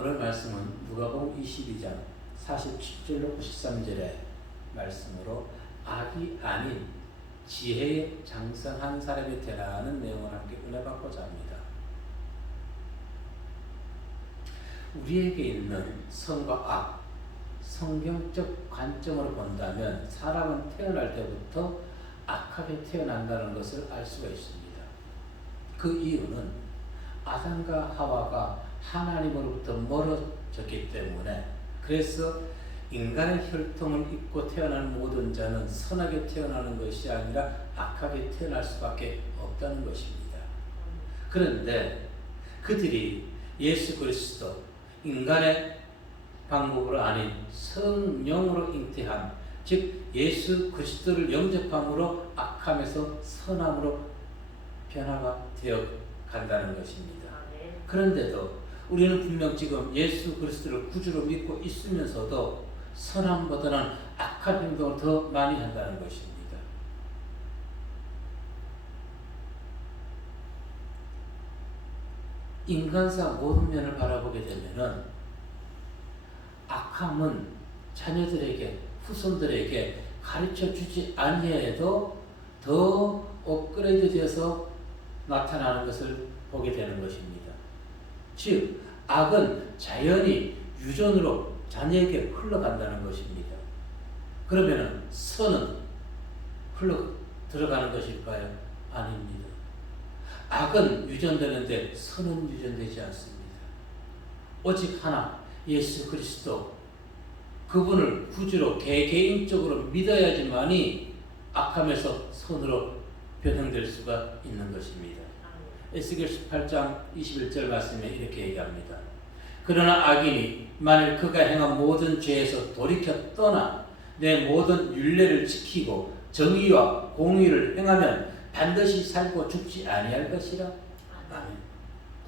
오늘 말씀은 누가복음 22장 47절로 53절의 말씀으로 악이 아닌 지혜에 장성한 사람이 되라는 내용을 함께 은혜 받고자 합니다. 우리에게 있는 선과 악, 성경적 관점으로 본다면 사람은 태어날 때부터 악하게 태어난다는 것을 알 수가 있습니다. 그 이유는 아담과 하와가 하나님으로부터 멀어졌기 때문에, 그래서 인간의 혈통을 입고 태어난 모든 자는 선하게 태어나는 것이 아니라 악하게 태어날 수밖에 없다는 것입니다. 그런데 그들이 예수 그리스도, 인간의 방법으로 아닌 성령으로 잉태한, 즉 예수 그리스도를 영접함으로 악함에서 선함으로 변화가 되어 간다는 것입니다. 그런데도 우리는 분명 지금 예수 그리스도를 구주로 믿고 있으면서도 선함보다는 악한 행동을 더 많이 한다는 것입니다. 인간사 모든 면을 바라보게 되면은 악함은 자녀들에게, 후손들에게 가르쳐 주지 아니해도 더 업그레이드 되어서 나타나는 것을 보게 되는 것입니다. 즉, 악은 자연히 유전으로 자녀에게 흘러간다는 것입니다. 그러면 선은 흘러 들어가는 것일까요? 아닙니다. 악은 유전되는데 선은 유전되지 않습니다. 오직 하나, 예수 그리스도, 그분을 구주로 개개인적으로 믿어야지만이 악함에서 선으로 변형될 수가 있는 것입니다. 에스겔서 8장 21절 말씀에 이렇게 얘기합니다. 그러나 악인이 만일 그가 행한 모든 죄에서 돌이켜 떠나 내 모든 율례를 지키고 정의와 공의를 행하면 반드시 살고 죽지 아니할 것이라. 아멘.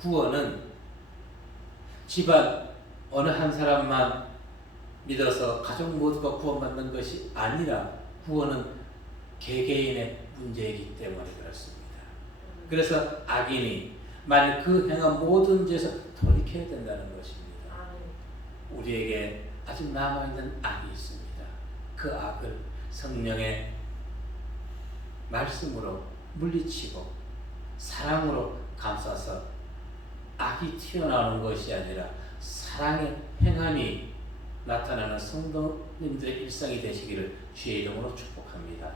구원은 집안 어느 한 사람만 믿어서 가족 모두가 구원받는 것이 아니라 구원은 개개인의 문제이기 때문에 그렇습니다. 그래서 악인이 만일 그 행한 모든 죄에서 돌이켜야 된다는 것입니다. 우리에게 아직 남아있는 악이 있습니다. 그 악을 성령의 말씀으로 물리치고 사랑으로 감싸서 악이 튀어나오는 것이 아니라 사랑의 행함이 나타나는 성도님들의 일상이 되시기를 주의 이름으로 축복합니다.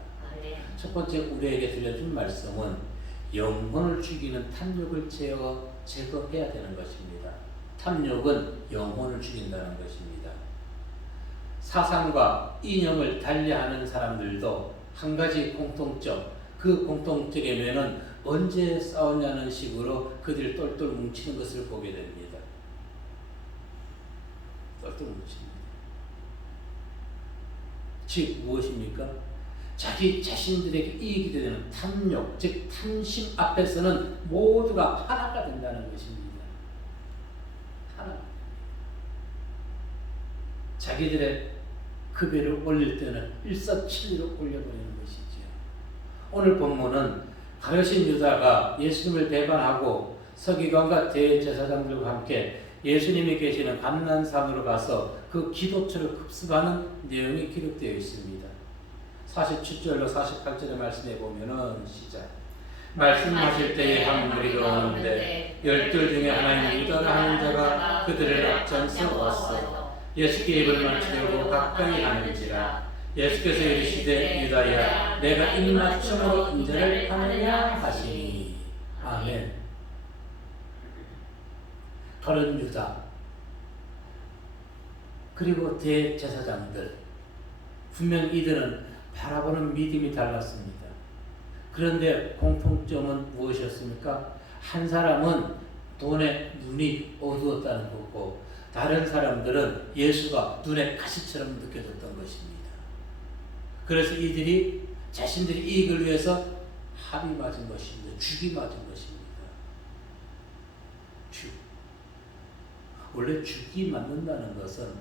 첫 번째 우리에게 들려준 말씀은 영혼을 죽이는 탐욕을 제거해야 되는 것입니다. 탐욕은 영혼을 죽인다는 것입니다. 사상과 이념을 달리하는 사람들도 한 가지 공통점, 그 공통점에는 언제 싸웠냐는 식으로 그들이 똘똘 뭉치는 것을 보게 됩니다. 똘똘 뭉칩니다. 즉 무엇입니까? 자기 자신들에게 이익이 되는 탐욕, 즉 탐심 앞에서는 모두가 하나가 된다는 것입니다. 하나. 자기들의 급여를 올릴 때는 일사천리로 올려버리는 것이죠. 오늘 본문은 가룟 유다가 예수님을 배반하고 서기관과 대제사장들과 함께 예수님이 계시는 감난산으로 가서 그 기도처를 급습하는 내용이 기록되어 있습니다. 47절로 48절의 말씀에 보면은 시작. 말씀하실 때에 한 무리가 오는데 12 중에 하나인 유다라 하는 자가 그들을 앞장서 왔어 예수께 입을 맞추려고 가까이 하는지라. 예수께서 이르시되 유다야 내가 입맞춤으로 인자를 하느냐 하시니. 아멘. 가룟 유다 그리고 대제사장들, 분명 이들은 바라보는 믿음이 달랐습니다. 그런데 공통점은 무엇이었습니까? 한 사람은 돈에 눈이 어두웠다는 거고 다른 사람들은 예수가 눈에 가시처럼 느껴졌던 것입니다. 그래서 이들이 자신들의 이익을 위해서 합이 맞은 것입니다. 죽이 맞은 것입니다. 죽. 원래 죽이 맞는다는 것은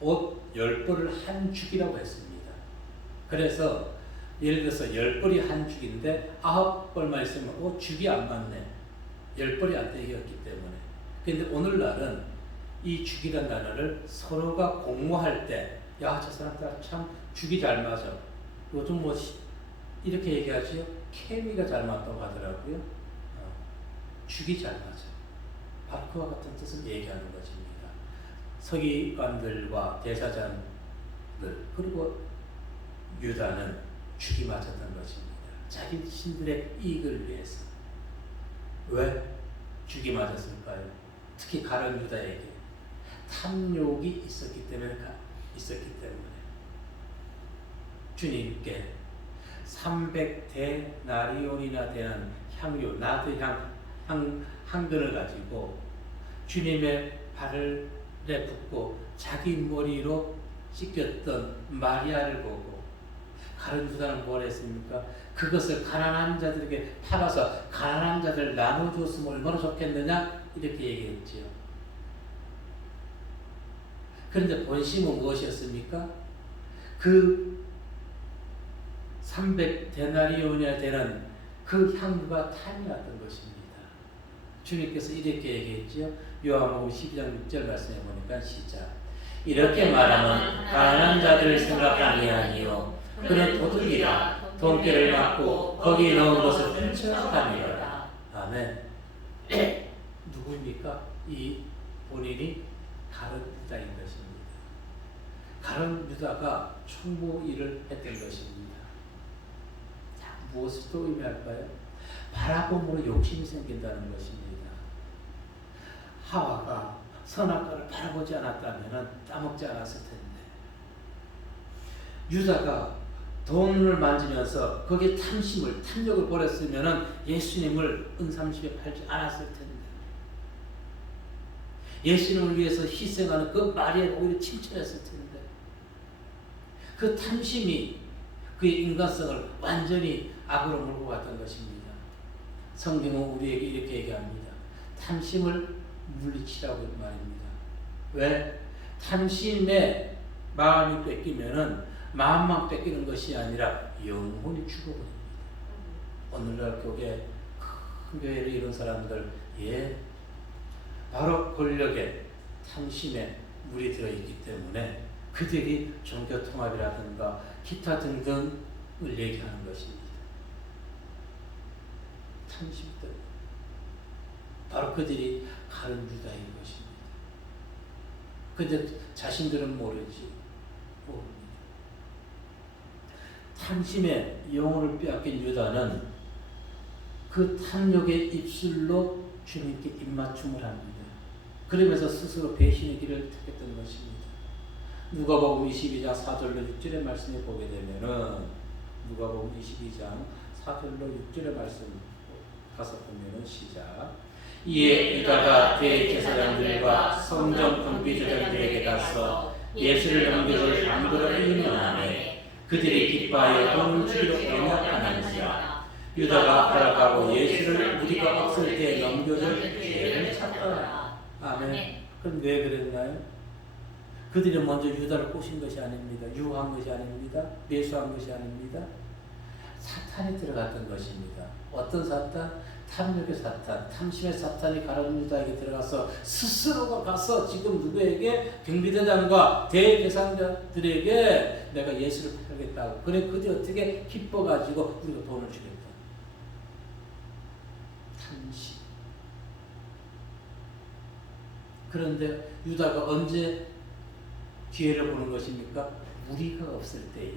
옷 10벌을 한 죽이라고 했습니다. 그래서 예를 들어서 10벌이 한 죽인데 9벌만 있으면 죽이 안 맞네. 10벌이 안 되었기 때문에. 그런데 오늘날은 이 죽이란 단어를 서로가 공모할 때, 야, 저 사람들 참 죽이 잘 맞아. 요즘 뭐 이렇게 얘기하지요. 케미가 잘 맞다고 하더라고요. 죽이 잘 맞아. 바로 그와 같은 뜻을 얘기하는 것입니다. 서기관들과 대사장들 그리고 유다는 죽이 맞았던 것입니다. 자기 신들의 이익을 위해서. 왜 죽이 맞았을까요? 특히 가룟 유다에게 탐욕이 있었기 때문에 주님께 300데나리온이나 되는 향유 나드향 한 근을 가지고 주님의 발에 붓고 자기 머리로 씻겼던 마리아를 보고 가룟 유다는 뭘 했습니까? 그것을 가난한 자들에게 팔아서 가난한 자들 나눠줬으면 얼마나 좋겠느냐 이렇게 얘기했지요. 그런데 본심은 무엇이었습니까? 그 300데나리온이나 되는 그 향유가 탐이 났던 것입니다. 주님께서 이렇게 얘기했지요. 요한복음 12장 6절 말씀해 보니까 시작. 이렇게 말하면 가난한 자들을 생각하니 아니요 그는 도둑이라 돈깨를 맞고 거기에 넣은 것을 훔쳐가니라. 아멘. 누구입니까? 이 본인이 가룟 유다인 것입니다. 가룟 유다가 총무 일을 했던 것입니다. 자, 무엇을 또 의미할까요? 바라봄으로 욕심이 생긴다는 것입니다. 하와가 선악과를 바라보지 않았다면 따먹지 않았을 텐데, 유다가 돈을 만지면서 거기에 탐욕을 버렸으면 예수님을 은삼십에 팔지 않았을 텐데, 예수님을 위해서 희생하는 그 마리아를 오히려 칭찬했을 텐데, 그 탐심이 그의 인간성을 완전히 악으로 몰고 갔던 것입니다. 성경은 우리에게 이렇게 얘기합니다. 탐심을 물리치라고 말입니다. 왜? 탐심에 마음이 뺏기면은 마음만 뺏기는 것이 아니라 영혼이 죽어버립니다. 오늘날 교회 큰 교회를 이룬 사람들, 바로 권력에 탐심에 물이 들어있기 때문에 그들이 종교통합이라든가 기타 등등을 얘기하는 것입니다. 탐심 때문에. 바로 그들이 가룟 유다인 것입니다. 근데 자신들은 모르지. 모릅니다. 탐심에 영혼을 빼앗긴 유다는 그 탐욕의 입술로 주님께 입맞춤을 합니다. 그러면서 스스로 배신의 길을 택했던 것입니다. 누가복음 22장 4절로 6절의 말씀을 보게 되면은, 누가복음 22장 4절로 6절의 말씀 가서 보면은 시작. 이에 유다가 대제사장들과 성전 금비조장들에게 가서 예수를 넘겨줄 장도를 의논하매 그들이 기뻐하여 돈을 주기로 언약하는지라. 유다가 알아가고 예수를 우리가 없을 때 넘겨줄 기회를 찾더라. 아멘. 그럼 왜 그랬나요? 그들이 먼저 유다를 꼬신 것이 아닙니다. 유혹한 것이 아닙니다. 매수한 것이 아닙니다. 사탄이 들어갔던 것입니다. 어떤 사탄? 탐욕의 사탄, 탐심의 사탄이 가룟 유다에게 들어가서 스스로가 가서 지금 누구에게? 경비대장과 대제사장들에게 내가 예수를 팔겠다고. 그래 그들이 어떻게 기뻐가지고 우리가 돈을 주겠다. 탐심. 그런데 유다가 언제 기회를 보는 것입니까? 무리가 없을 때에,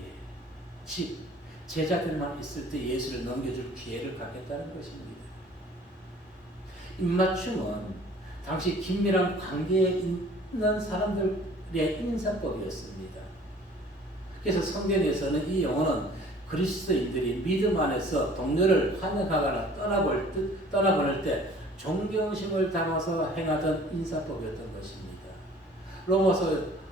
즉 제자들만 있을 때 예수를 넘겨줄 기회를 갖겠다는 것입니다. 입맞춤은 당시 긴밀한 관계에 있는 사람들의 인사법이었습니다. 그래서 성경에서는 이 용어는 그리스도인들이 믿음 안에서 동료를 환영하거나 떠나보낼 때 존경심을 담아서 행하던 인사법이었던 것입니다. 로마서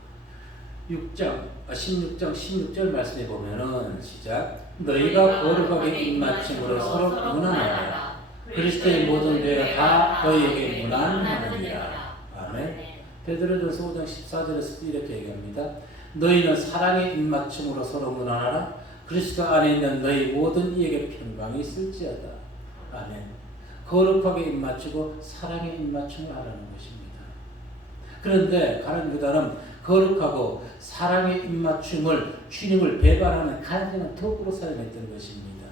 16장 16절 말씀에 보면은 시작. 너희가 거룩하게 입맞춤으로 서로 문안하라. 그리스도의 모든 죄가 다 너희에게 무난하느니라. 아멘. 베드로전서 5장 14절에서 이렇게 얘기합니다. 너희는 사랑의 입맞춤으로 서로 무난하라. 그리스도 안에 있는 너희 모든 이에게 평강이 있을지어다. 아멘. 거룩하게 입맞추고 사랑의 입맞춤을 하라는 것입니다. 그런데 가룟 유다는 거룩하고 사랑의 입맞춤을 주님을 배반하는 가증한 도구로 사용했던 것입니다.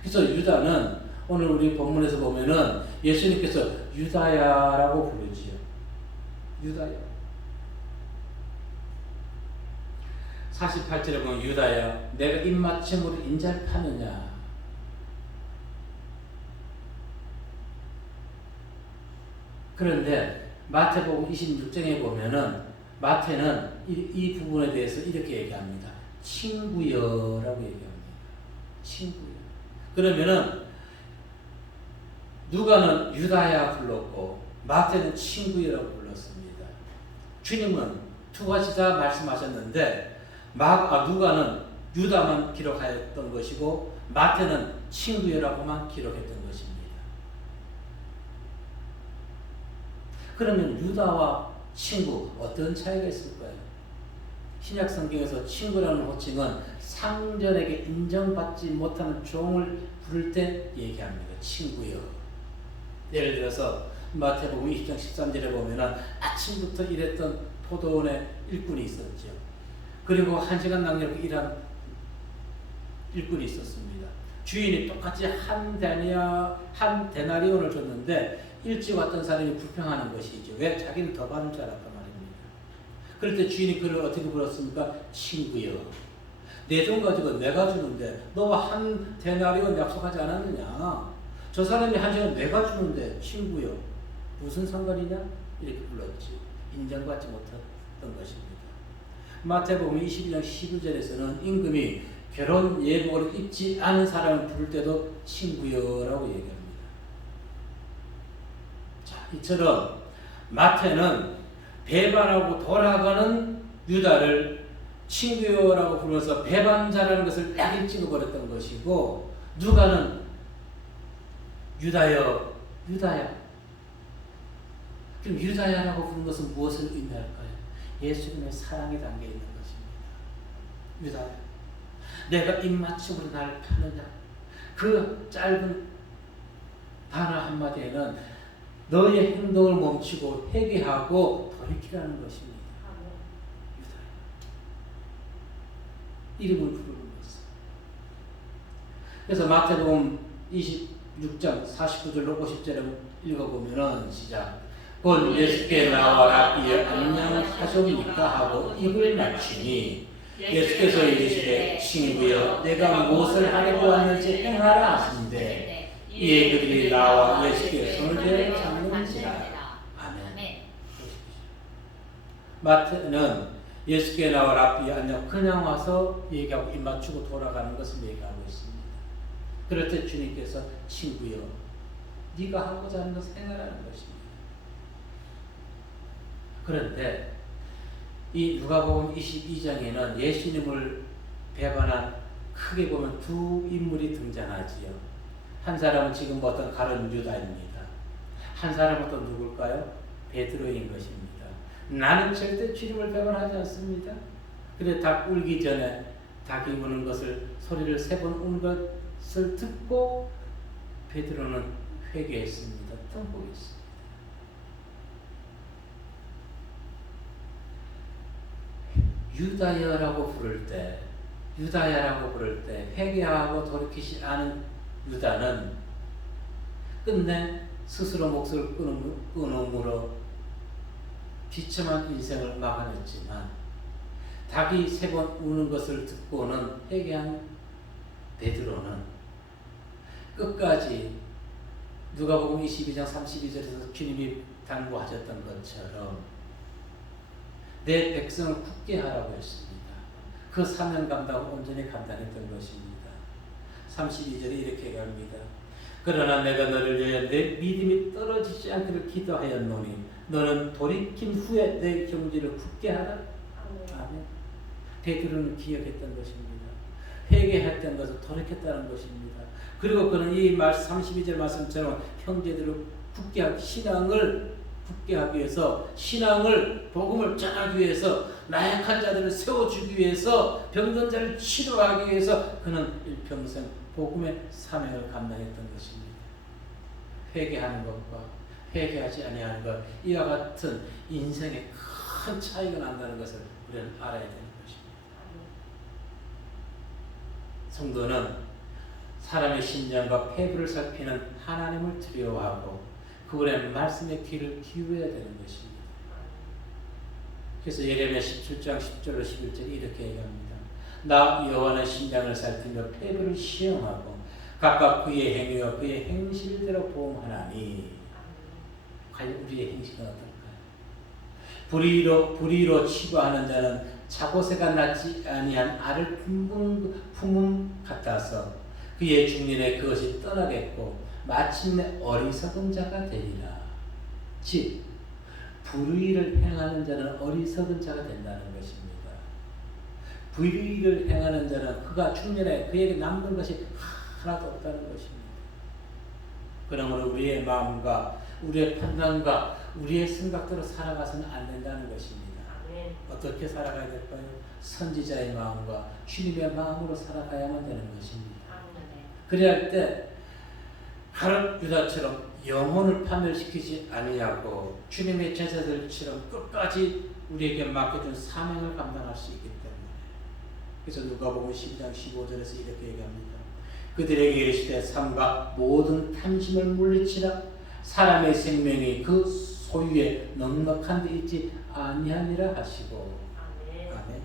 그래서 유다는 오늘 우리 본문에서 보면은 예수님께서 유다야라고 부르지요. 유다야. 48절에 보면 유다야 내가 입맞춤으로 인자를 파느냐. 그런데 마태복음 26장에 보면은 마태는 이 부분에 대해서 이렇게 얘기합니다. 친구여라고 얘기합니다. 친구여. 그러면은 누가는 유다야 불렀고 마태는 친구여라고 불렀습니다. 주님은 두 가지 다 말씀하셨는데 누가는 유다만 기록하였던 것이고 마태는 친구여라고만 기록했던 것입니다. 그러면 유다와 친구 어떤 차이가 있을까요? 신약 성경에서 친구라는 호칭은 상전에게 인정받지 못하는 종을 부를 때 얘기합니다. 친구여. 예를 들어서 마태복음 20장 13절에 보면은 아침부터 일했던 포도원에 일꾼이 있었죠. 그리고 1시간 낭비하고 일한 일꾼이 있었습니다. 주인이 똑같이 한 데나리온을 줬는데 일찍 왔던 사람이 불평하는 것이죠. 왜? 자기는 더 받을 줄 알았단 말입니다. 그럴 때 주인이 그를 어떻게 불렀습니까? 친구여. 내 돈 가지고 내가 주는데 너가 한 데나리온 약속하지 않았느냐? 저 사람이 1시간 내가 주는데 친구여. 무슨 상관이냐? 이렇게 불렀지. 인정받지 못했던 것입니다. 마태복음 22장 12절에서는 임금이 결혼 예복을 입지 않은 사람을 부를 때도 친구여라고 얘기합니다. 자, 이처럼 마태는 배반하고 돌아가는 유다를 친구여라고 부르면서 배반자라는 것을 낙인 찍어버렸던 것이고 누가는 유다여, 유다야. 그럼 유다야라고 부르는 것은 무엇을 의미할까요? 예수님의 사랑이 담겨있는 것입니다. 유다야. 내가 입맞춤으로 나를 파느냐. 그 짧은 단어 한마디에는 너의 행동을 멈추고 회개하고 돌이키라는 것입니다. 유다야. 이름을 부르는 것은. 그래서 마태복음 26장 49절로 50절을 읽어보면은 시작. 곧 예수께 나와 라삐여 안녕하십니까 하고 입을 맞추니 예수께서 이르시되 친구여 내가 무엇을 하려고 왔는지 행하라 하시는데 이에 그들이 나와 예수께 손을 잡는지라. 아멘. 마태는 예수께 나와 라삐여 안녕 그냥 와서 얘기하고 입 맞추고 돌아가는 것을 얘기하고 있습니다. 그럴 때 주님께서 친구여 네가 하고자 하는 것을 행하라는 것입니다. 그런데 이 누가복음 22장에는 예수님을 배반한 크게 보면 두 인물이 등장하지요. 한 사람은 지금 어떤 가룟 유다입니다. 한 사람은 또 누굴까요? 베드로인 것입니다. 나는 절대 주님을 배반하지 않습니다. 그래 닭 울기 전에 닭이 우는 것을 소리를 3번 우는 것을 듣고 베드로는 회개했습니다. 통곡했습니다. 유다야라고 부를 때 회개하고 돌이키지 않은 유다는 끝내 스스로 목숨을 끊음으로 비참한 인생을 막아냈지만 닭이 3번 우는 것을 듣고는 회개한 베드로는 끝까지 누가복음 22장 32절에서 주님이 당부하셨던 것처럼 내 백성을 굳게 하라고 했습니다. 그 사명 감당을 온전히 감당했던 것입니다. 32절에 이렇게 얘기합니다. 그러나 내가 너를 위하여 내 믿음이 떨어지지 않기를 기도하였노니 너는 돌이킨 후에 내 경지를 굳게 하라. 아멘. 베드로는 기억했던 것입니다. 회개했던 것을 돌이켰다는 것입니다. 그리고 그는 이 32절 말씀처럼 형제들을 굳게 하기 신앙을 굳게 하기 위해서 신앙을 복음을 전하기 위해서 나약한 자들을 세워주기 위해서 병든 자를 치료하기 위해서 그는 일평생 복음의 사명을 감당했던 것입니다. 회개하는 것과 회개하지 아니하는 것, 이와 같은 인생에 큰 차이가 난다는 것을 우리는 알아야 되는 것입니다. 성도는 사람의 심령과 폐부를 살피는 하나님을 두려워하고 그분의 말씀에 귀를 기울여야 되는 것입니다. 그래서 예레미야 17장 10절로 11절 이렇게 얘기합니다. 나 여호와는 심장을 살피며 폐부를 시험하고 각각 그의 행위와 그의 행실대로 보험하나니. 과연 우리의 행실은 어떨까요? 불의로 치부하는 자는 자고새가 낳지 아니한 알을 품은 같아서 그의 중년에 그것이 떠나겠고 마침내 어리석은 자가 되리라. 즉 불의를 행하는 자는 어리석은 자가 된다는 것입니다. 불의를 행하는 자는 그가 중년에 그에게 남는 것이 하나도 없다는 것입니다. 그러므로 우리의 마음과 우리의 판단과 우리의 생각대로 살아가서는 안 된다는 것입니다. 어떻게 살아가야 될까요? 선지자의 마음과 주님의 마음으로 살아가야만 되는 것입니다. 그래야 할 때 가룟 유다처럼 영혼을 파멸시키지 아니하고 주님의 제자들처럼 끝까지 우리에게 맡겨준 사명을 감당할 수 있기 때문에. 그래서 누가복음 12장 15절에서 이렇게 얘기합니다. 그들에게 이르시되 삼가 모든 탐심을 물리치라. 사람의 생명이 그 소유에 넉넉한 데 있지 아니하니라 하시고. 아멘.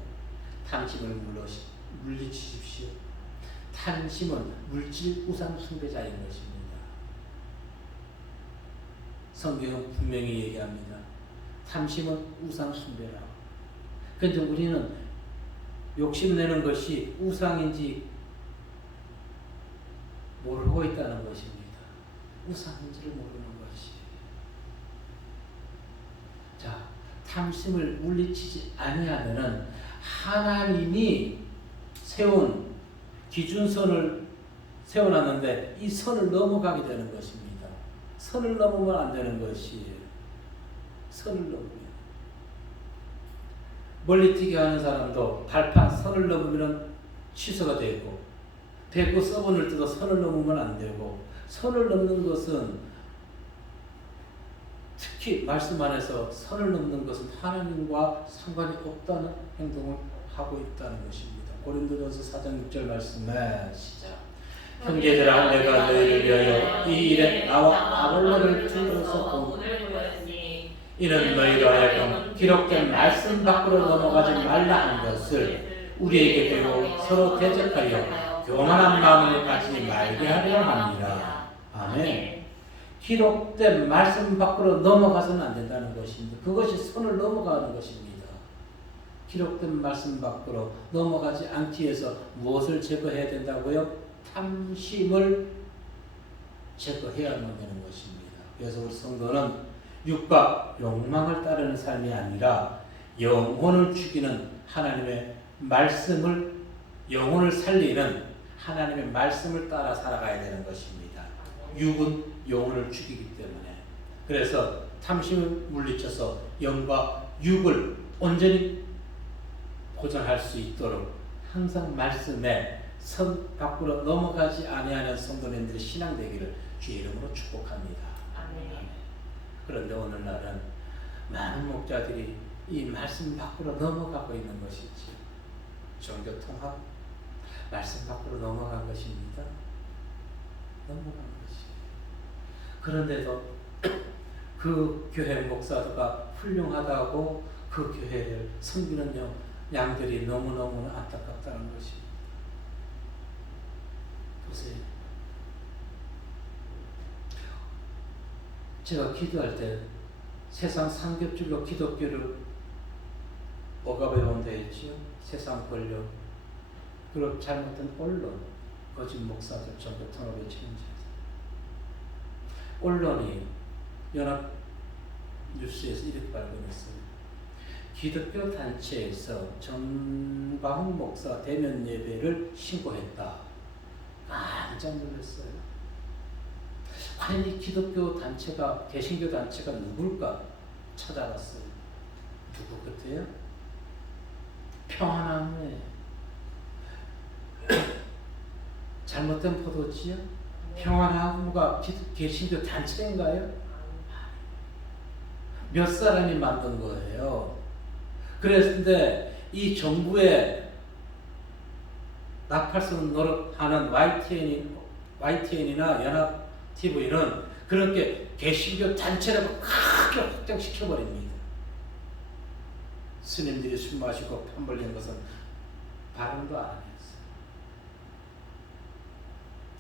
탐심을 물리치십시오. 탐심은 물질 우상 숭배자인 것입니다. 성경은 분명히 얘기합니다. 탐심은 우상 숭배라. 그런데 우리는 욕심내는 것이 우상인지 모르고 있다는 것입니다. 우상인지를 모르는 것이. 자, 탐심을 물리치지 아니하면은 하나님이 세운 기준선을 세워놨는데 이 선을 넘어가게 되는 것입니다. 선을 넘으면 안 되는 것이에요. 선을 넘으면. 멀리뛰기 하는 사람도 발판 선을 넘으면 취소가 되고 배구 서브를 뜯어 선을 넘으면 안 되고 선을 넘는 것은 특히 말씀 안에서 선을 넘는 것은 하나님과 상관이 없다는 행동을 하고 있다는 것입니다. 고린도전서 4장 6절 말씀에 시작. 형제들아 내가 너희를 위하여 이 일에 나와 아볼로를 둘러서 보냈으니 이는 너희로 하여금 기록된 말씀 밖으로 넘어가지 말라 한 것을 우리에게 배우고 서로 대적하여 교만한 마음을 가지지 말게 하려 합니다. 아멘. 기록된 말씀 밖으로 넘어가서는 안 된다는 것입니다. 그것이 선을 넘어가는 것입니다. 기록된 말씀 밖으로 넘어가지 않기 위해서 무엇을 제거해야 된다고요? 탐심을 제거해야만 되는 것입니다. 그래서 우리 성도는 육과 욕망을 따르는 삶이 아니라 영혼을 죽이는 하나님의 말씀을, 영혼을 살리는 하나님의 말씀을 따라 살아가야 되는 것입니다. 육은 영혼을 죽이기 때문에. 그래서 탐심을 물리쳐서 영과 육을 온전히 보존할 수 있도록 항상 말씀에 선 밖으로 넘어가지 아니하는 성도님들의 신앙 되기를 주의 이름으로 축복합니다. 아멘. 그런데 오늘날은 많은 목자들이 이 말씀 밖으로 넘어가고 있는 것이지. 종교통합 말씀 밖으로 넘어간 것입니다. 넘어간 것이. 그런데도 그 교회 목사가 훌륭하다고 그 교회를 섬기는 양들이 너무너무 안타깝다는 것입니다. 보세요. 제가 기도할 때 세상 삼겹줄로 기독교를 억압해 온다 했지요. 세상 권력, 그리고 잘못된 언론, 거짓 목사들, 전부 통합의 책임자들. 언론이 연합 뉴스에서 이렇게 발견했어요. 기독교 단체에서 정광훈 목사 대면 예배를 신고했다. 깜짝 놀랐어요. 과연 이 기독교 단체가, 개신교 단체가 누굴까 찾아봤어요. 누구 같아요? 평안함에 잘못된 포도지요? 평안함과 개신교 단체인가요? 몇 사람이 만든 거예요. 그랬는데 이 정부의 나팔선 노릇하는 YTN이나 연합 TV는 그렇게 개신교 단체라고 크게 확장시켜버립니다. 스님들이 술 마시고 편 벌리는 것은 발음도 안 했어요.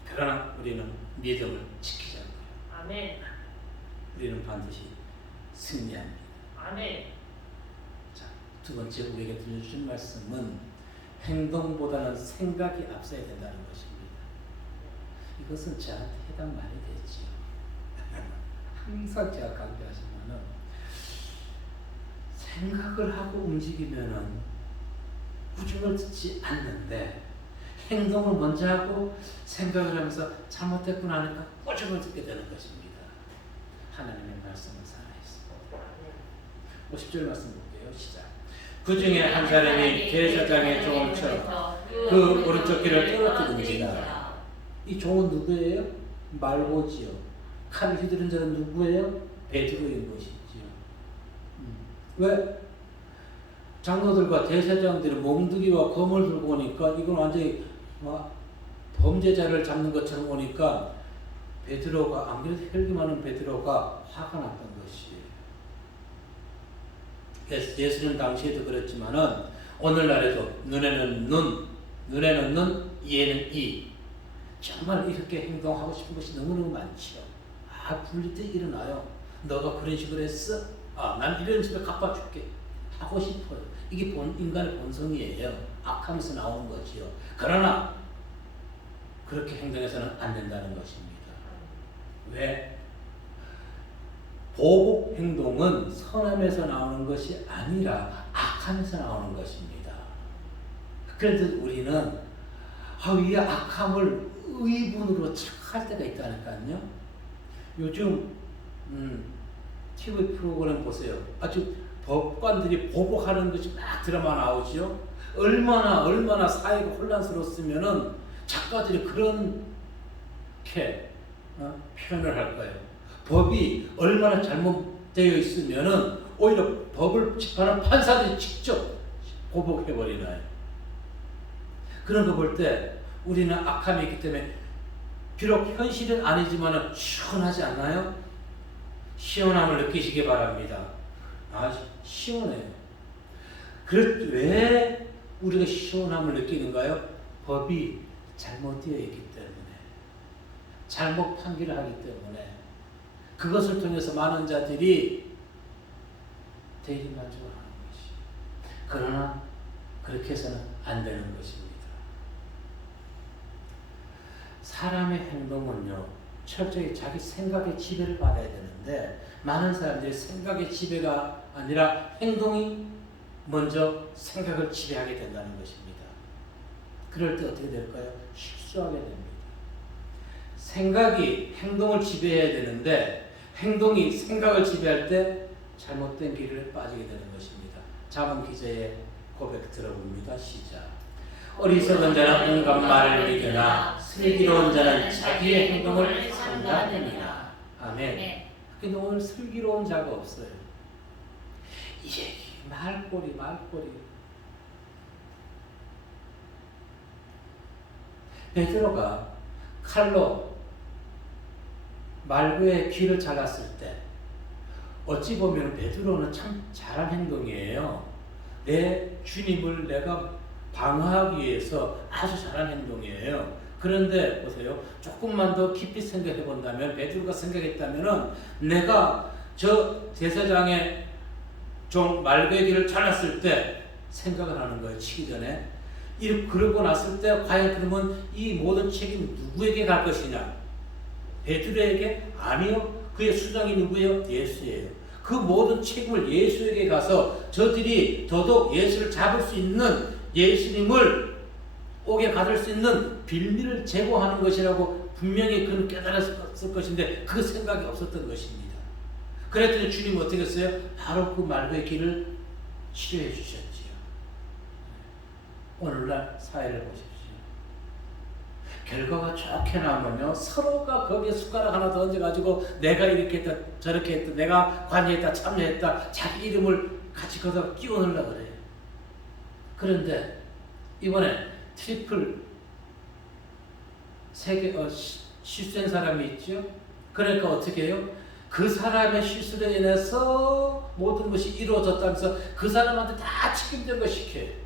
그러나 우리는 믿음을 지키자고요. 아멘. 우리는 반드시 승리합니다. 아멘. 자, 두 번째 우리에게 들려주신 말씀은 행동보다는 생각이 앞서야 된다는 것입니다. 이것은 저한테 해당 많이 됐지요. 항상 제가 강조하지만은 생각을 하고 움직이면은 꾸중을 듣지 않는데 행동을 먼저 하고 생각을 하면서 잘못됐구나 하니까 꾸중을 듣게 되는 것입니다. 하나님의 말씀은 살아있습니다. 50절 말씀 볼게요. 시작. 그 중에 한 사람이 제사장의 종을 쳐 그 오른쪽 귀를 떨어뜨린지라. 이 종은 누구예요? 말고지요. 칼을 휘두른 자는 누구예요? 베드로인 것이지요. 왜? 장로들과 대제사장들이 몽둥이와 검을 들고 오니까 이건 완전히 범죄자를 잡는 것처럼 오니까 베드로가, 안 그래도 혈기 많은 베드로가 화가 났던 것이에요. 예수님 당시에도 그랬지만은 오늘날에도 눈에는 눈, 이에는 이. 정말 이렇게 행동하고 싶은 것이 너무너무 많지요. 불릴 때 일어나요. 너가 그런 식으로 했어? 난 이런 식으로 갚아줄게. 하고 싶어요. 이게 인간의 본성이에요. 악하면서 나오는 거지요. 그러나 그렇게 행동해서는 안 된다는 것입니다. 왜? 보복 행동은 선함에서 나오는 것이 아니라 악함에서 나오는 것입니다. 그래서 우리는 이 악함을 의분으로 착할 때가 있다니까요. 요즘 TV 프로그램 보세요. 아주 법관들이 보복하는 것이 막 드라마 나오지요. 얼마나 사회가 혼란스러웠으면은 작가들이 그렇게 표현을 할까요? 법이 얼마나 잘못되어 있으면은 오히려 법을 집하는 판사들이 직접 보복해버리나요? 그런 거 볼 때 우리는 악함이 있기 때문에 비록 현실은 아니지만 시원하지 않나요? 시원함을 느끼시기 바랍니다. 시원해요. 왜 우리가 시원함을 느끼는가요? 법이 잘못되어 있기 때문에, 잘못 판결을 하기 때문에 그것을 통해서 많은 자들이 대리만족을 하는 것이. 그러나 그렇게 해서는 안 되는 것입니다. 사람의 행동은요, 철저히 자기 생각의 지배를 받아야 되는데 많은 사람들이 생각의 지배가 아니라 행동이 먼저 생각을 지배하게 된다는 것입니다. 그럴 때 어떻게 될까요? 실수하게 됩니다. 생각이 행동을 지배해야 되는데 행동이 생각을 지배할 때 잘못된 길을 빠지게 되는 것입니다. 잠언 기자의 고백 들어봅니다. 시작. 어리석은 자는 온갖 말을 믿으나 슬기로운 자는 자기의 행동을 삼가느니라. 아멘. 근데 오늘 슬기로운 자가 없어요. 이 얘기 말꼬리. 베드로가 칼로 말구의 귀를 잘랐을 때 어찌 보면 베드로는 참 잘한 행동이에요. 내 주님을 내가 방어하기 위해서 아주 잘한 행동이에요. 그런데 보세요. 조금만 더 깊이 생각해 본다면 베드로가 생각했다면은 내가 저 제사장의 종 말구의 귀를 잘랐을 때 생각을 하는 거예요. 치기 전에. 그러고 났을 때 과연 그러면 이 모든 책임이 누구에게 갈 것이냐? 베드로에게? 아니요. 그의 수장이 누구예요? 예수예요. 그 모든 책임을 예수에게 가서 저들이 더더욱 예수를 잡을 수 있는, 예수님을 옥에 가둘 수 있는 빌미를 제공하는 것이라고 분명히 그는 깨달았을 것인데 그 생각이 없었던 것입니다. 그랬더니 주님은 어떻게 했어요? 바로 그 말구의 길을 치료해 주셨지요. 오늘날 사회를 보십시오. 결과가 좋게 나면요 서로가 거기에 숟가락 하나 더 얹어가지고 내가 이렇게 했다 저렇게 했다 내가 관여했다 참여했다 자기 이름을 같이 거기다 끼워 넣으려고 그래요. 그런데 이번에 트리플 실수한 사람이 있죠. 그러니까 어떻게 해요? 그 사람의 실수로 인해서 모든 것이 이루어졌다면서 그 사람한테 다 책임진 거 시켜요.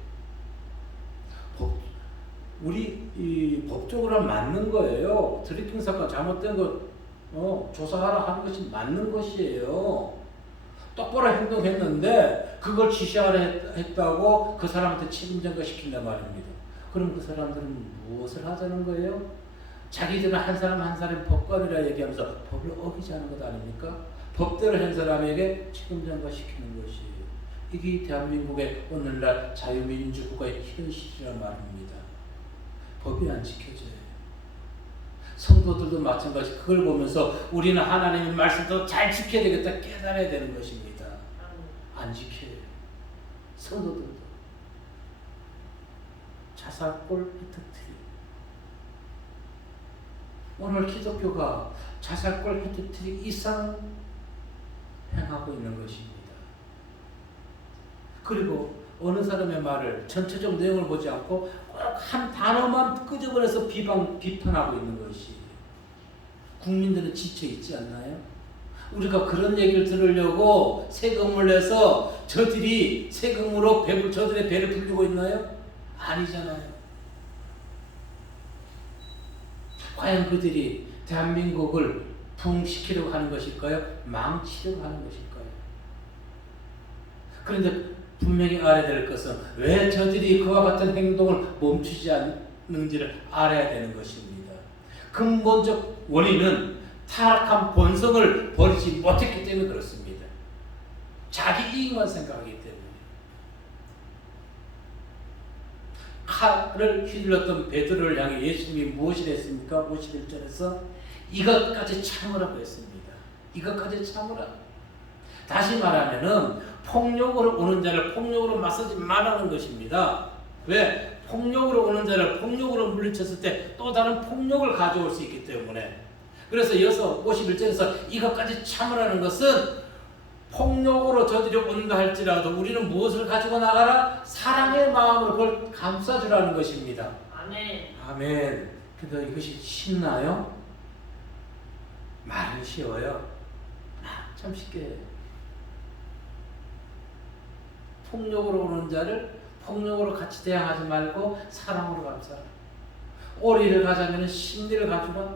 우리 법적으로는 맞는 거예요. 트래킹 사건 잘못된 거 조사하라 하는 것이 맞는 것이에요. 똑바로 행동했는데 그걸 지시하라 했다고 그 사람한테 책임진 거 시킨단 말입니다. 그럼 그 사람들은 무엇을 하자는 거예요? 자기들은 한 사람 한 사람 법관이라 얘기하면서 법을 어기자는 것 아닙니까? 법대로 한 사람에게 책임전가 시키는 것이에요. 이게 대한민국의 오늘날 자유민주국가의 현실이란 말입니다. 법이 안 지켜져요. 성도들도 마찬가지. 그걸 보면서 우리는 하나님의 말씀도 잘 지켜야 되겠다 깨달아야 되는 것입니다. 안 지켜요. 성도들도 자살골 헤트트릭. 오늘 기독교가 자살골 헤트트릭 이상 행하고 있는 것입니다. 그리고 어느 사람의 말을 전체적 내용을 보지 않고 꼭 한 단어만 끄집어내서 비판하고 있는 것이 국민들은 지쳐있지 않나요? 우리가 그런 얘기를 들으려고 세금을 내서 저들이 세금으로 저들의 배를 불리고 있나요? 아니잖아요. 과연 그들이 대한민국을 부흥시키려고 하는 것일까요? 망치려고 하는 것일까요? 그런데 분명히 알아야 될 것은 왜 저들이 그와 같은 행동을 멈추지 않는지를 알아야 되는 것입니다. 근본적 원인은 타락한 본성을 버리지 못했기 때문에 그렇습니다. 자기 이익만 생각하기 때문에. 칼을 휘둘렀던 베드로를 향해 예수님이 무엇을 했습니까? 51절에서 이것까지 참으라고 했습니다. 이것까지 참으라. 다시 말하면은 폭력으로 오는 자를 폭력으로 맞서지 말라는 것입니다. 왜? 폭력으로 오는 자를 폭력으로 물리쳤을 때 또 다른 폭력을 가져올 수 있기 때문에. 그래서 여기서 51절에서 이것까지 참으라는 것은 폭력으로 저들이 온다 할지라도 우리는 무엇을 가지고 나가라? 사랑의 마음으로 그걸 감싸주라는 것입니다. 아멘. 아멘. 근데 이것이 쉽나요? 말은 쉬워요. 참 쉽게 해요. 폭력으로 오는 자를 폭력으로 같이 대항하지 말고 사랑으로 감싸라. 오리를 가자면 심리를 가주라.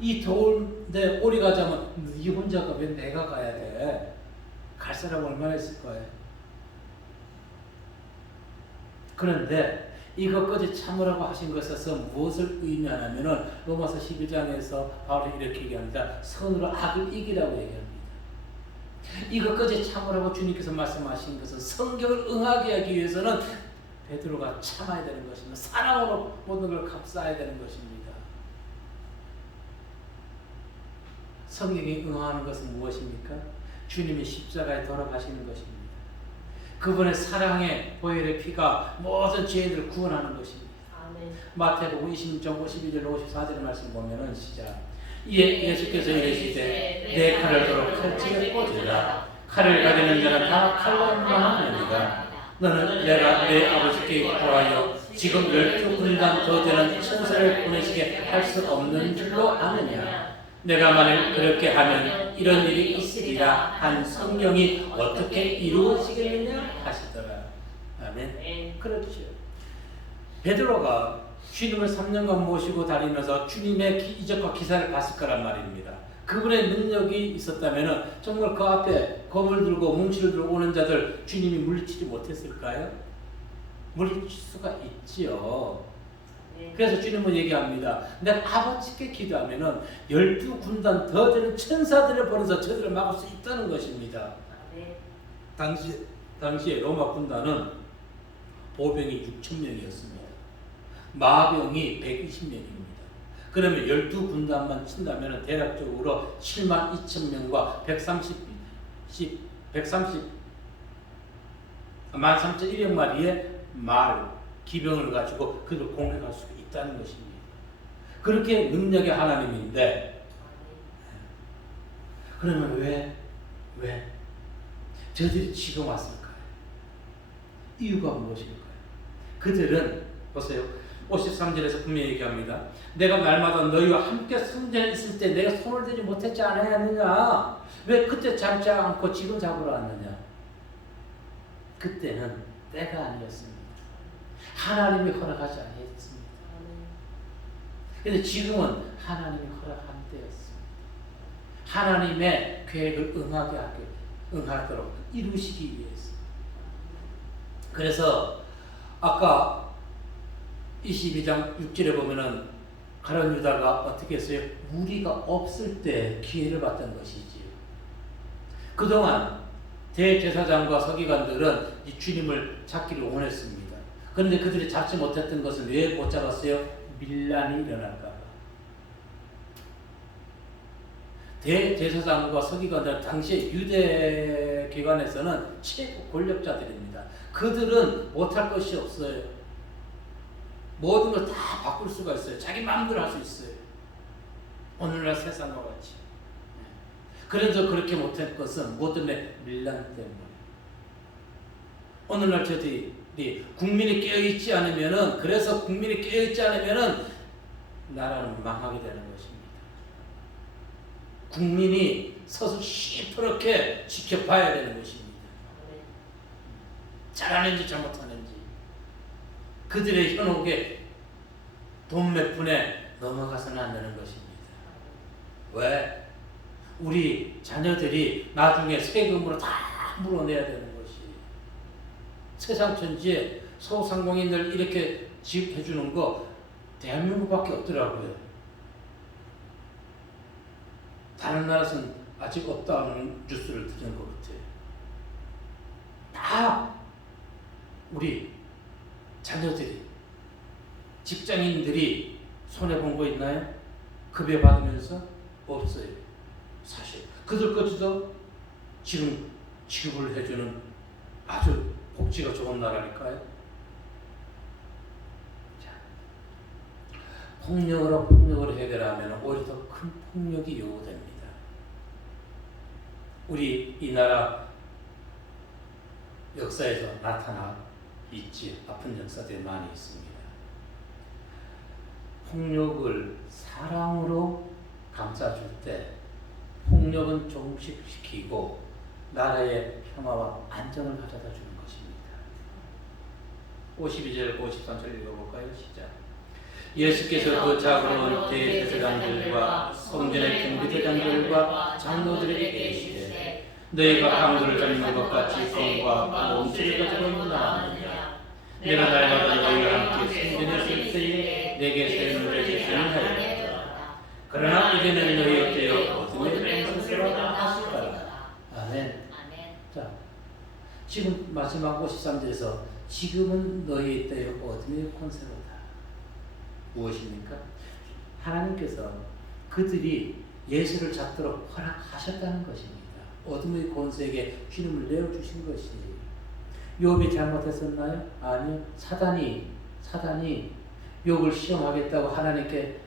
이 더운데 오리 가자면 네 혼자가 왜 내가 가야 돼? 갈 사람 얼마나 있을 거예요? 그런데 이것까지 참으라고 하신 것에서 무엇을 의미하냐면은 로마서 12장에서 바울이 이렇게 얘기합니다. 선으로 악을 이기라고 얘기합니다. 이것까지 참으라고 주님께서 말씀하신 것은 성경을 응하게 하기 위해서는 베드로가 참아야 되는 것입니다. 사랑으로 모든 걸 감싸야 되는 것입니다. 성경이 응하는 것은 무엇입니까? 주님이 십자가에 돌아가시는 것입니다. 그분의 사랑의 보혈의 피가 모든 죄인들을 구원하는 것입니다. 아멘. 마태복음 26장 51절 54절 말씀 보면은 시작. 이에 예수께서 이르시되 내 칼을 도로 칼집에 꽂으라. 칼을 가리는 자는 다 칼로 망하느니라. 너는 내가 내 아버지께 구하여 지금 12군단 더 되는 천사를 보내시게 할 수 없는 줄로 아느냐. 내가 만일 그렇게 하면 이런 일이 있으리라 한 성경이 어떻게 이루어지겠느냐 하시더라. 아멘. 그렇죠. 베드로가 주님을 3년간 모시고 다니면서 주님의 이적과 기사를 봤을 거란 말입니다. 그분의 능력이 있었다면 정말 그 앞에 검을 들고 뭉치를 들고 오는 자들 주님이 물리치지 못했을까요? 물리칠 수가 있지요. 그래서 주님은 얘기합니다. 내가 아버지께 기도하면 12군단 더 되는 천사들을 보내서 저들을 막을 수 있다는 것입니다. 당시에 로마 군단은 보병이 6,000명이었습니다. 마병이 120명입니다. 그러면 12군단만 친다면 대략적으로 72,000명과 13,200마리의 말, 기병을 가지고 그들 공격할 수 있다는 것입니다. 그렇게 능력의 하나님인데 그러면 왜 저들이 지금 왔을까요? 이유가 무엇일까요? 그들은 보세요. 53절에서 분명히 얘기합니다. 내가 날마다 너희와 함께 성전에 있을 때 내가 손을 대지 못했지 않았느냐? 왜 그때 잡지 않고 지금 잡으러 왔느냐? 그때는 때가 아니었습니다. 하나님이 허락하지 않았습니다. 그런데 지금은 하나님이 허락한 때였습니다. 하나님의 계획을 응하도록 이루시기 위해서. 그래서 아까 22장 6절에 보면은 가룟 유다가 어떻게 했어요? 무리가 없을 때 기회를 봤던 것이지요. 그동안 대제사장과 서기관들은 이 주님을 잡기를 원했습니다. 그런데 그들이 잡지 못했던 것은 왜 못 잡았어요? 밀란이 일어날까 봐. 대제사장과 서기관들은 당시에 유대 기관에서는 최고 권력자들입니다. 그들은 못할 것이 없어요. 모든 걸 다 바꿀 수가 있어요. 자기 마음대로 할 수 있어요. 오늘날 세상과 같이. 그래도 그렇게 못할 것은 뭐 때문에? 밀란 때문에. 오늘날 저들이 국민이 깨어있지 않으면은, 그래서 국민이 깨어있지 않으면은 나라는 망하게 되는 것입니다. 국민이 서서 시퍼렇게 지켜봐야 되는 것입니다. 잘하는지 잘못하는지. 그들의 현혹에 돈 몇 푼에 넘어가서는 안 되는 것입니다. 왜? 우리 자녀들이 나중에 세금으로 다 물어내야 되는 것이. 세상 천지에 소상공인들 이렇게 지급해주는 거 대한민국밖에 없더라고요. 다른 나라에서는 아직 없다는 뉴스를 들은 것 같아요. 다 우리 자녀들이, 직장인들이 손해본 거 있나요? 급여 받으면서? 없어요. 사실 그들까지도 지금 지급을 해주는 아주 복지가 좋은 나라니까요. 자, 폭력을 해결하면 오히려 더 큰 폭력이 요구됩니다. 우리 이 나라 역사에서 나타나 있지, 아픈 역사들이 많이 있습니다. 폭력을 사랑으로 감싸줄 때 폭력은 종식시키고 나라의 평화와 안정을 가져다 주는 것입니다. 52절, 53절 읽어볼까요? 시작. 예수께서 그 잡으러 온 대제사장들과 성전의 경비대장들과 장로들에게 이르시되 너희가 강도를 잡는 것 같이 성과 몸체를 가지고 있느냐? 내가 날마다 너희와 함께 성전에 있을 때에 내게 세례를 제시하였다. 그러나 이제는 너희의 때여 어둠의 권세라 하시더라. 아멘. 자, 지금 마지막 53절에서 지금은 너희의 때여 어둠의 권세로다. 무엇입니까? 하나님께서 그들이 예수를 잡도록 허락하셨다는 것입니다. 어둠의 권세에게 기름을 내어주신 것이. 욥이 잘못했었나요? 아니요. 사단이 욥을 시험하겠다고 하나님께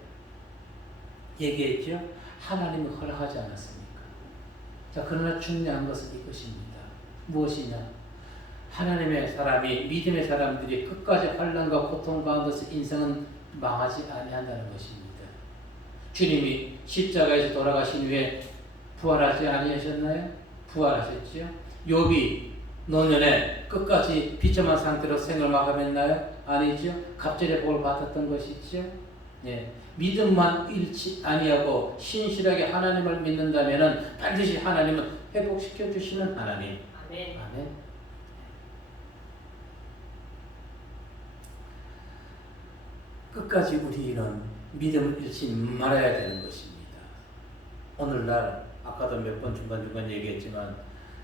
얘기했죠. 하나님이 허락하지 않았습니까? 자, 그러나 중요한 것은 이것입니다. 무엇이냐? 하나님의 사람이, 믿음의 사람들이 끝까지 환난과 고통 가운데서 인생은 망하지 아니한다는 것입니다. 주님이 십자가에서 돌아가신 후에 부활하지 아니하셨나요? 부활하셨지요. 욥이 노년에 끝까지 비참한 상태로 생을 마감했나요? 아니죠. 갑절의 복을 받았던 것이죠. 예. 믿음만 잃지 아니하고 신실하게 하나님을 믿는다면은 반드시 하나님은 회복시켜 주시는 하나님. 아멘. 아멘. 끝까지 우리는 믿음을 잃지 말아야 되는 것입니다. 오늘날 아까도 몇 번 중간중간 얘기했지만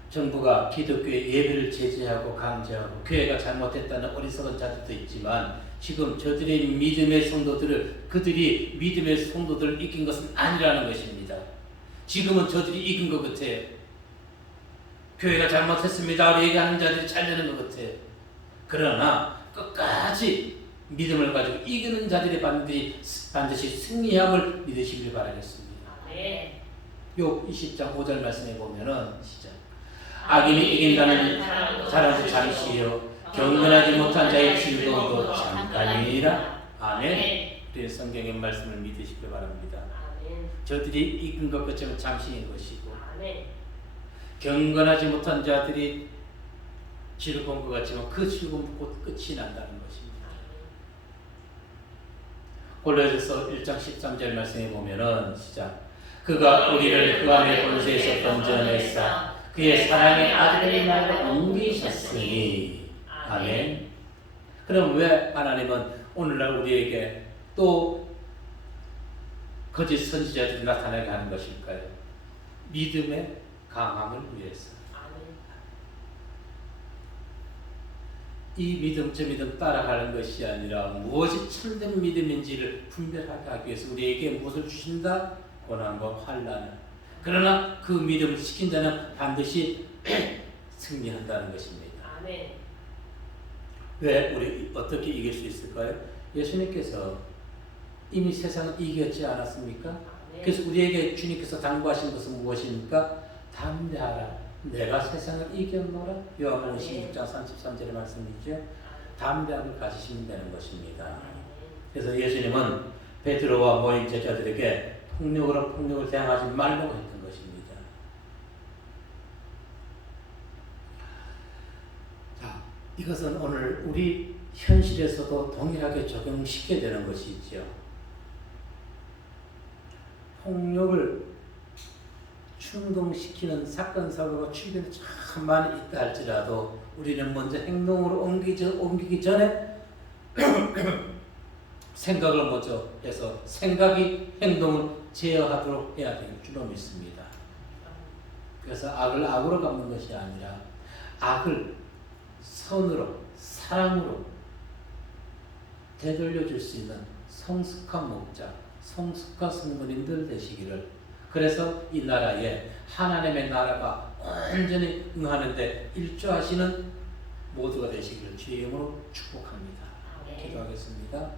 정부가 기독교의 예배를 제재하고 강제하고 교회가 잘못했다는 어리석은 자들도 있지만 지금 저들의 믿음의 성도들을, 그들이 믿음의 성도들을 이긴 것은 아니라는 것입니다. 지금은 저들이 이긴 것 같아요. 교회가 잘못했습니다 얘기하는 자들이 잘 되는 것 같아요. 그러나 끝까지 믿음을 가지고 이기는 자들이 반드시 승리함을 믿으시길 바라겠습니다. 욥 20장 5절 말씀에 보면은 시작. 악인이 이긴다는 사람도 잠시요 경건하지 못한 자의 즐거움도 잠깐이라. 아멘. 우리 성경의 말씀을 믿으시길 바랍니다. 저들이 이긴 것 같지만 잠시인 것이고 경건하지 못한 자들이 즐거운 것 같지만 그 즐거움도 곧 끝이 난다는 것입니다. 골로새서 1장 13절 말씀에 보면은 시작. 그가 우리를 흑암의 권세에서 건져내사 그의 사랑의 아들의 날로 옮기셨으니. 아멘. 그럼 왜 하나님은 오늘날 우리에게 또 거짓 선지자들이 나타나게 하는 것일까요? 믿음의 강함을 위해서. 이 믿음, 저 믿음 따라가는 것이 아니라 무엇이 참된 믿음인지를 분별하게 하기 위해서 우리에게 무엇을 주신다? 고난과 환난을. 그러나 그 믿음을 지킨 자는 반드시 승리한다는 것입니다. 왜 우리 어떻게 이길 수 있을까요? 예수님께서 이미 세상을 이겼지 않았습니까? 그래서 우리에게 주님께서 당부하신 것은 무엇입니까? 담대하라. 내가 세상을 이겼노라. 요한복음 16장 33절의 말씀이죠. 담대함을 가지시면 되는 것입니다. 그래서 예수님은 베드로와 모인 제자들에게 폭력으로 폭력을 대항하지 말라고 했던 것입니다. 자, 이것은 오늘 우리 현실에서도 동일하게 적용시켜야 되는 것이죠. 폭력을 충동시키는 사건, 사고가 주변에 참 많이 있다 할지라도 우리는 먼저 행동으로 옮기기 전에 생각을 먼저 해서 생각이 행동을 제어하도록 해야 될 줄로 믿습니다. 그래서 악을 악으로 갚는 것이 아니라 악을 선으로, 사랑으로 되돌려 줄 수 있는 성숙한 목자, 성숙한 성도님들 되시기를. 그래서 이 나라에 하나님의 나라가 온전히 응하는데 일조하시는 모두가 되시기를 주의 이름으로 축복합니다. 기도하겠습니다.